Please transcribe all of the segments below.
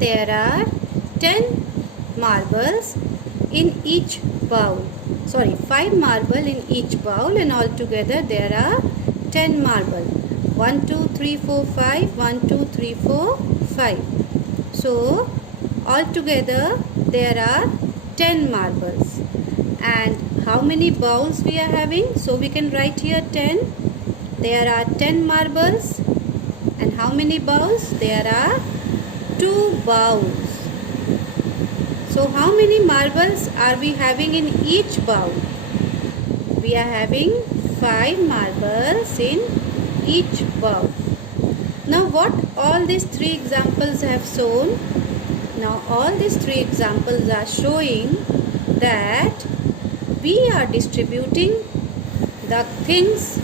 there are 10 marbles in each bowl. Sorry, 5 marbles in each bowl, and altogether there are 10 marbles. 1, 2, 3, 4, 5. 1, 2, 3, 4, 5. So altogether there are 10 marbles. And how many bowls we are having? So we can write here 10. There are 10 marbles. And how many bowls? There are 2 bowls. So how many marbles are we having in each bowl? We are having 5 marbles in each bowl. Now what all these 3 examples have shown? Now all these 3 examples are showing that we are distributing the things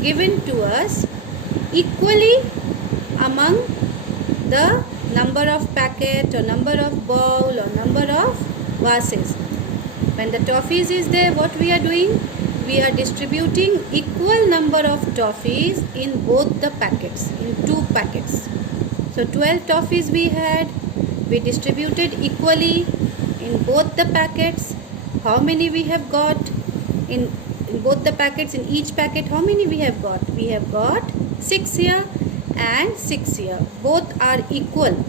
given to us equally among the number of packet or number of bowl or number of vases. When the toffees is there, what we are doing? We are distributing equal number of toffees in both the packets, in 2 packets. So 12 toffees we had, we distributed equally in both the packets. How many we have got in both the packets? In each packet, how many we have got? We have got 6 here and 6 here. Both are equal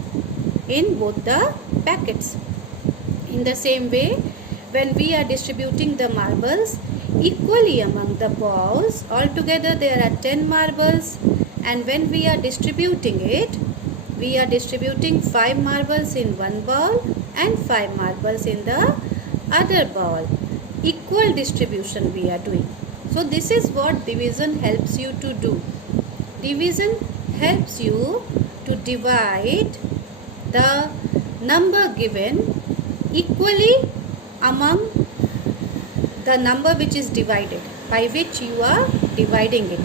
in both the packets. In the same way, when we are distributing the marbles equally among the bowls, altogether there are 10 marbles, and when we are distributing it, we are distributing 5 marbles in one bowl and 5 marbles in the other bowl. Equal distribution we are doing. So this is what division helps you to do. Division helps you to divide the number given equally among the number which is divided, by which you are dividing it.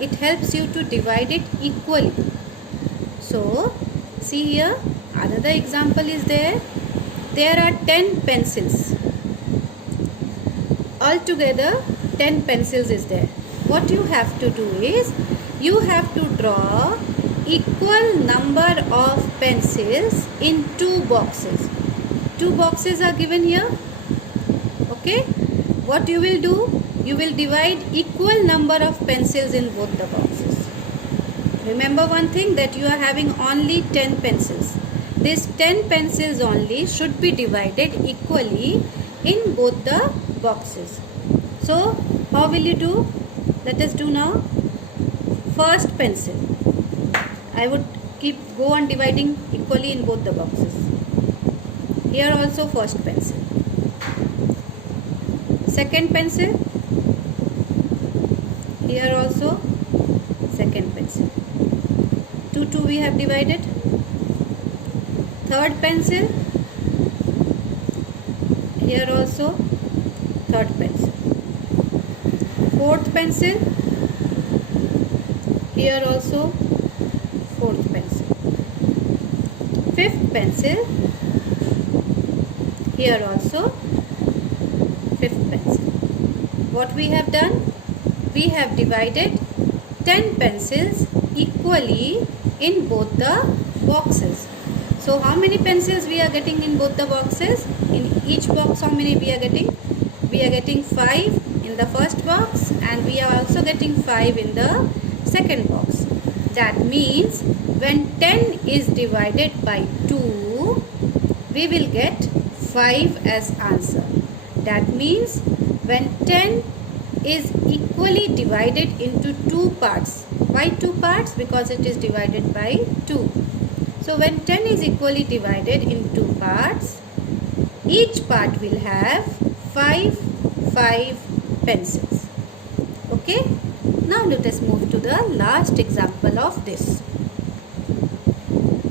It helps you to divide it equally. So see here, another example is there. There are 10 pencils. Altogether 10 pencils is there. What you have to do is, you have to draw equal number of pencils in 2 boxes. 2 boxes are given here. Okay. What you will do? You will divide equal number of pencils in both the boxes. Remember one thing, that you are having only 10 pencils. These 10 pencils only should be divided equally in both the boxes. So how will you do? Let us do now. First pencil, I would go on dividing equally in both the boxes. Here also first pencil. Second pencil. Here also second pencil. 2 we have divided. Third pencil. Here also third pencil. Fourth pencil. Here also fourth pencil. Fifth pencil. Here also fifth pencil. What we have done? We have divided 10 pencils equally in both the boxes. So how many pencils we are getting in both the boxes? In each box, how many we are getting? We are getting 5 in the first box, and we are also getting 5 in the second box. That means when 10 is divided by 2, we will get 5 as answer. That means when 10 is equally divided into 2 parts. Why 2 parts? Because it is divided by 2. So when 10 is equally divided in 2 parts, each part will have 5 pencils. Okay. Now let us move to the last example of this.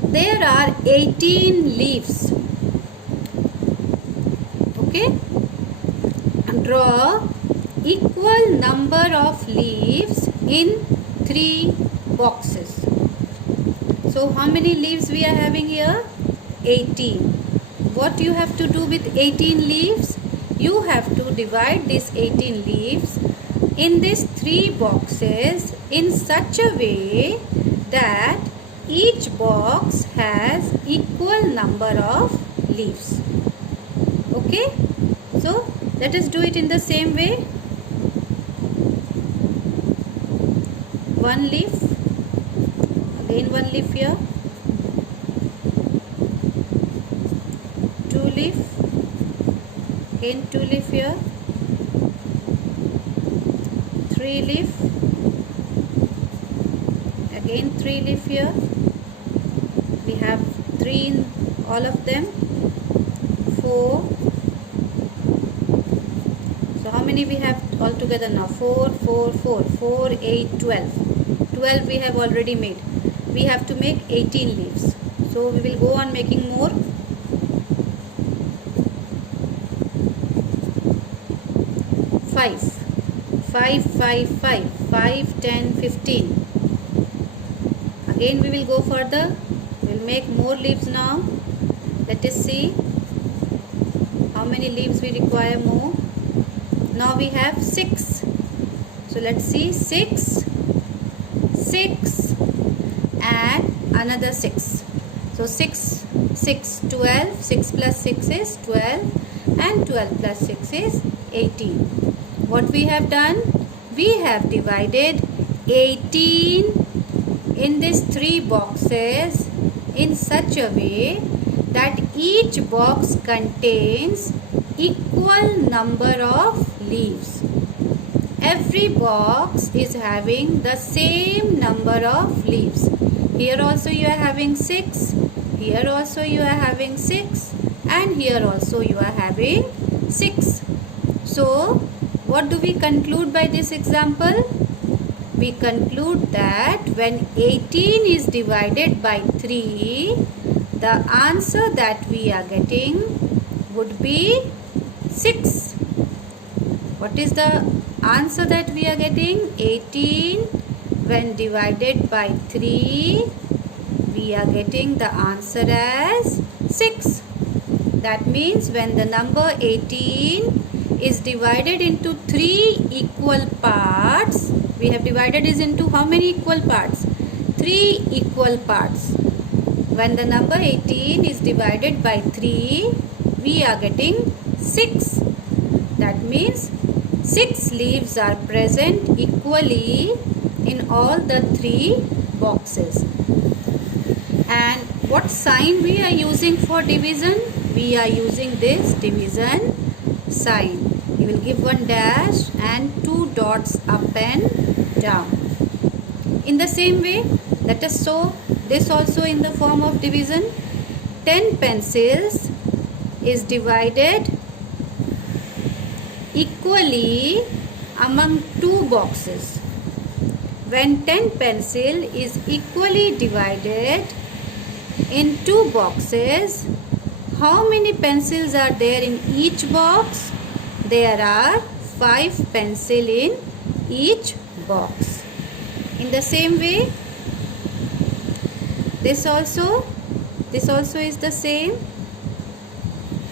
There are 18 leaves. Okay. Draw equal number of leaves in 3 boxes. So how many leaves we are having here? 18. What you have to do with 18 leaves? You have to divide these 18 leaves in these 3 boxes in such a way that each box has equal number of leaves. Okay, so let us do it in the same way. One leaf, again one leaf here, two leaf, again two leaf here, three leaf, again three leaf here. We have three in all of them, four. So how many we have all together now? 4, 4, 4, 4, 8, 12. 12 we have already made. We have to make 18 leaves. So we will go on making more. 5, 5, 5, 5, 5, 10, 15. Again we will go further. We will make more leaves now. Let us see how many leaves we require more. Now we have 6. So let's see, 6, 6 and another 6. So 6, 6, 12, 6 plus 6 is 12 and 12 plus 6 is 18. What we have done? We have divided 18 in these 3 boxes in such a way that each box contains equal number of leaves. Every box is having the same number of leaves. Here also you are having 6, here also you are having 6, and here also you are having 6. So what do we conclude by this example? We conclude that when 18 is divided by 3, the answer that we are getting would be 6. What is the answer that we are getting? 18 when divided by 3, we are getting the answer as 6. That means when the number 18 is divided into 3 equal parts, we have divided it into how many equal parts? 3 equal parts. When the number 18 is divided by 3, we are getting 6. That means 6 leaves are present equally in all the 3 boxes. And what sign we are using for division? We are using this division sign. You will give one dash and 2 dots up and down. In the same way, let us show this also in the form of division. 10 pencils is divided equally among 2 boxes. When 10 pencil is equally divided in 2 boxes, how many pencils are there in each box? There are 5 pencils in each box. In the same way, this also is the same.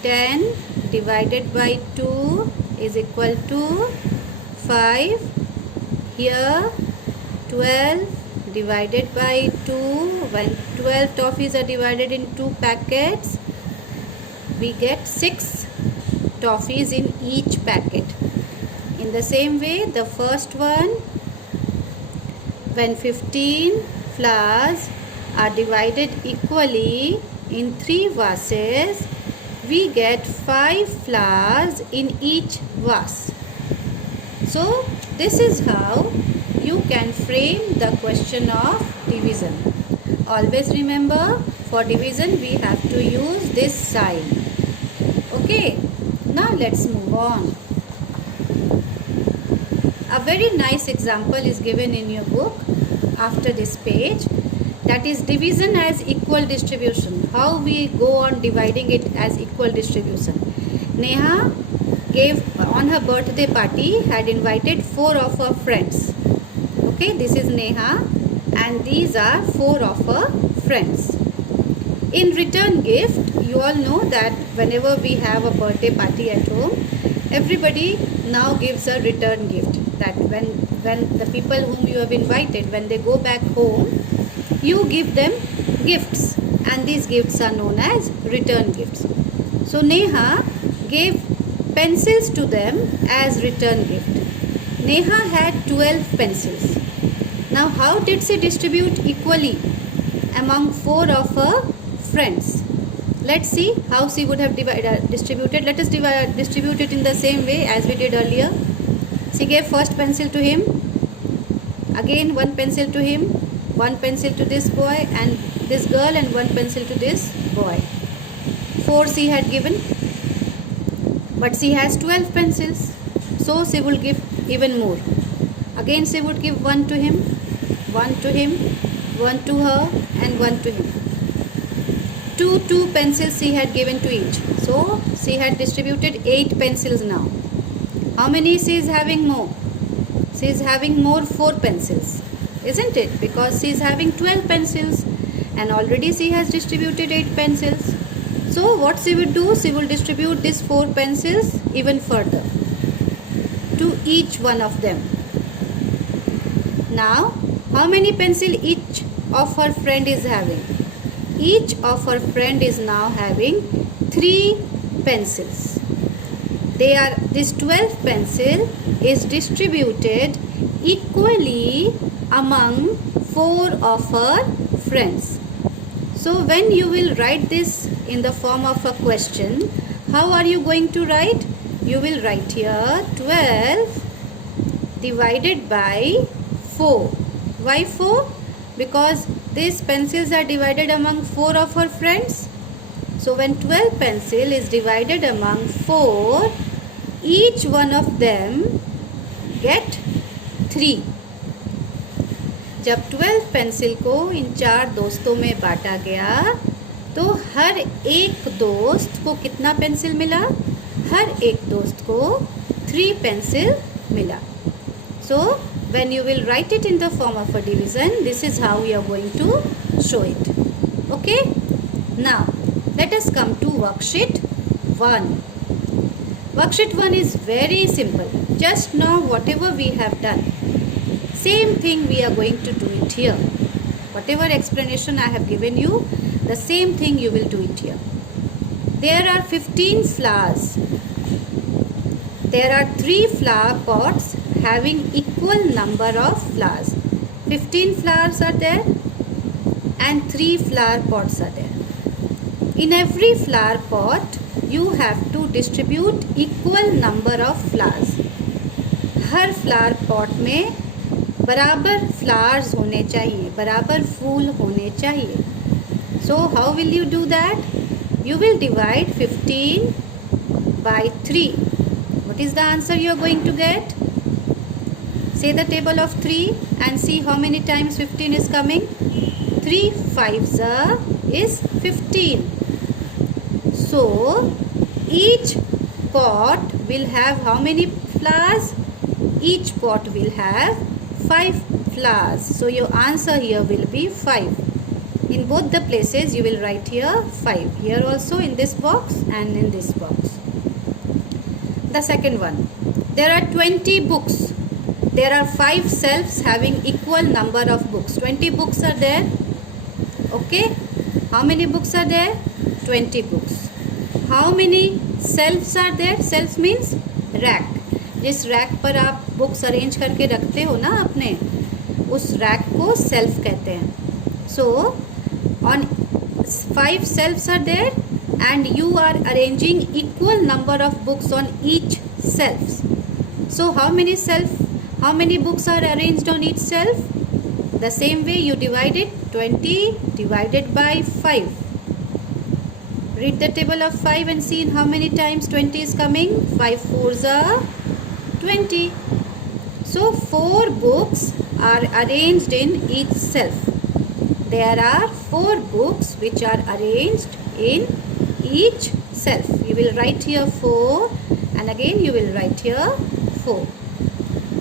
10 divided by 2 is equal to 5. Here 12 divided by 2, when 12 toffees are divided in 2 packets, we get 6 toffees in each packet. In the same way, the first one, when 15 flowers are divided equally in 3 vases, we get 5 flowers in each vase. So this is how you can frame the question of division. Always remember, for division we have to use this sign. Okay, now let's move on. A very nice example is given in your book after this page, that is division as equal distribution. How we go on dividing it as equal distribution. Neha gave on her birthday party, had invited 4 of her friends. Okay, this is Neha and these are 4 of her friends. In return gift, you all know that whenever we have a birthday party at home, everybody now gives a return gift. That when the people whom you have invited, when they go back home, you give them gifts, and these gifts are known as return gifts. So Neha gave pencils to them as return gift. Neha had 12 pencils. Now how did she distribute equally among 4 of her friends? Let's see how she would have distributed. Let us distribute it in the same way as we did earlier. She gave first pencil to him, again 1 pencil to him, 1 pencil to this boy and this girl, and 1 pencil to this boy. 4 she had given, but she has 12 pencils, so she will give even more. Again she would give 1 to him, 1 to him, 1 to her and 1 to him. 2 pencils she had given to each, so she had distributed 8 pencils now. How many she is having more? She is having more 4 pencils, isn't it? Because she is having 12 pencils and already she has distributed 8 pencils. So what she will do? She will distribute these 4 pencils even further to each one of them. Now, how many pencils each of her friend is having? Each of her friend is now having 3 pencils. This 12 pencil is distributed equally among 4 of her friends. So when you will write this in the form of a question, how are you going to write? You will write here 12 divided by 4. Why 4? Because these pencils are divided among 4 of her friends. So when 12 pencil is divided among 4, each one of them get 3. जब 12 pencil को इन 4 दोस्तों में बांटा गया तो हर एक दोस्त को कितना पेंसिल मिला? हर एक दोस्त को 3 पेंसिल मिला. So when you will write it in the form of a division, this is how you are going to show it. Okay? Now let us come to worksheet 1. Worksheet 1 is very simple. Just now whatever we have done, same thing we are going to do it here. Whatever explanation I have given you, the same thing you will do it here. There are 15 flowers. There are 3 flower pots having equal number of flowers. 15 flowers are there and 3 flower pots are there. In every flower pot, you have to distribute equal number of flowers. Her flower pot में बराबर flowers होने चाहिए, बराबर फूल होने चाहिए. So how will you do that? You will divide 15 by 3. What is the answer you are going to get? Say the table of 3 and see how many times 15 is coming. 3 5s is 15. So each pot will have how many flowers? Each pot will have 5 flowers. So your answer here will be 5. In both the places you will write here 5. Here also in this box and in this box. The second one. There are 20 books. There are 5 shelves having equal number of books. 20 books are there. Okay. How many books are there? 20 books. How many shelves are there? Shelves means rack. जिस rack पर आप books arrange करके रखते हो ना अपने, उस rack को शेल्फ कहते हैं. So on 5 shelves are there and you are arranging equal number of books on each shelves. So how many books are arranged on each shelf? The same way you divide it, 20 divided by 5. Read the table of 5 and see in how many times 20 is coming. 5 4s are 20. So 4 books are arranged in each shelf. There are 4 books which are arranged in each shelf. You will write here 4 and again you will write here 4.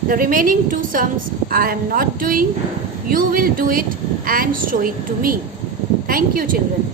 The remaining 2 sums I am not doing. You will do it and show it to me. Thank you, children.